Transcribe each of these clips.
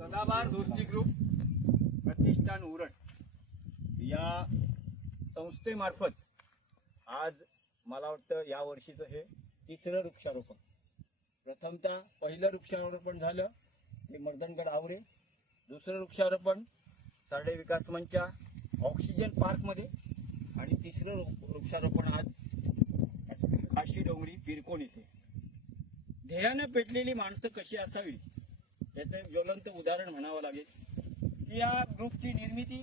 सदाबहार दोस्ती ग्रुप प्रतिष्ठान उरण या संस्थेमार्फत आज मला वाटतं या वर्षीचं हे तिसरं वृक्षारोपण. प्रथमतः पहिलं वृक्षारोपण झालं ते मर्दनगड आवरे, दुसरं वृक्षारोपण सार्डे विकास मंचच्या ऑक्सिजन पार्कमध्ये आणि तिसरं वृक्षारोपण आज काशी डोंगरी पिरकोण येथे. ध्येयानं पेटलेली माणसं कशी असावी याचं ज्वलंत उदाहरण म्हणावं लागेल की या ग्रुपची निर्मिती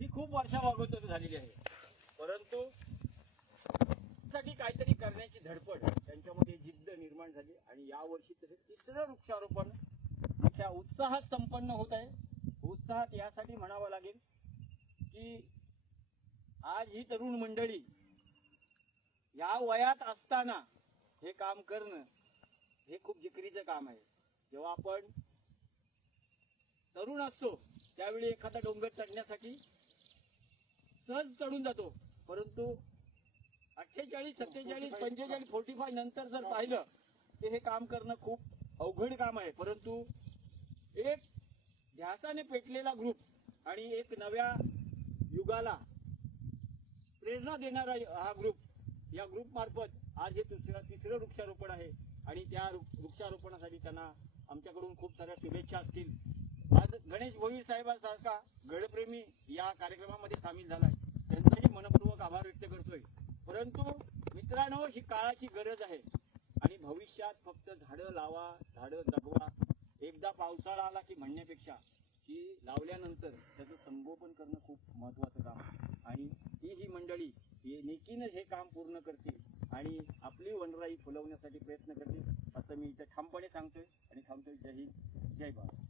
ही खूप वर्षाअगोदर झालेली आहे, परंतु साठी काहीतरी करण्याची धडपड त्यांच्यामध्ये जिद्द निर्माण झाली आणि या वर्षीचं हे तिसरं वृक्षारोपण मोठ्या उत्साहात संपन्न होत आहे. उत्साहात यासाठी म्हणावं लागेल की आज ही तरुण मंडळी या वयात असताना हे काम करणं हे खूप जिकरीचं काम आहे. जेव्हा आपण तरुण असतो त्यावेळी एखादा डोंगर चढण्यासाठी सहज चढून जातो, परंतु 48, 47, 45, 45 नंतर जर पाहिलं तर हे काम करणं खूप अवघड काम आहे. परंतु एक ध्यासाने पेटलेला ग्रुप आणि एक नव्या युगाला प्रेरणा देणारा हा ग्रुप, या ग्रुप मार्फत आज हे तिसरं वृक्षारोपण आहे आणि त्या वृक्षारोपणासाठी त्यांना आमच्याकडून खूप साऱ्या शुभेच्छा असतील. आज गणेश भोईर साहेबांसारखा गडप्रेमी या कार्यक्रमामध्ये सामील झालाय, त्यांचाही मनपूर्वक आभार व्यक्त करतोय. परंतु मित्रांनो, ही काळाची गरज आहे आणि भविष्यात फक्त झाडं लावा, झाडं जगवा, एकदा पावसाळा आला की म्हणण्यापेक्षा की लावल्यानंतर त्याचं संगोपन करणं खूप महत्त्वाचं काम आहे आणि ही मंडळी हे नेकीनं हे काम पूर्ण करतील आणि आपली वनराई फुलवण्यासाठी प्रयत्न करतील असं मी इथं ठामपणे सांगतोय आणि थांबतोय. जय हिंद, जय भारत.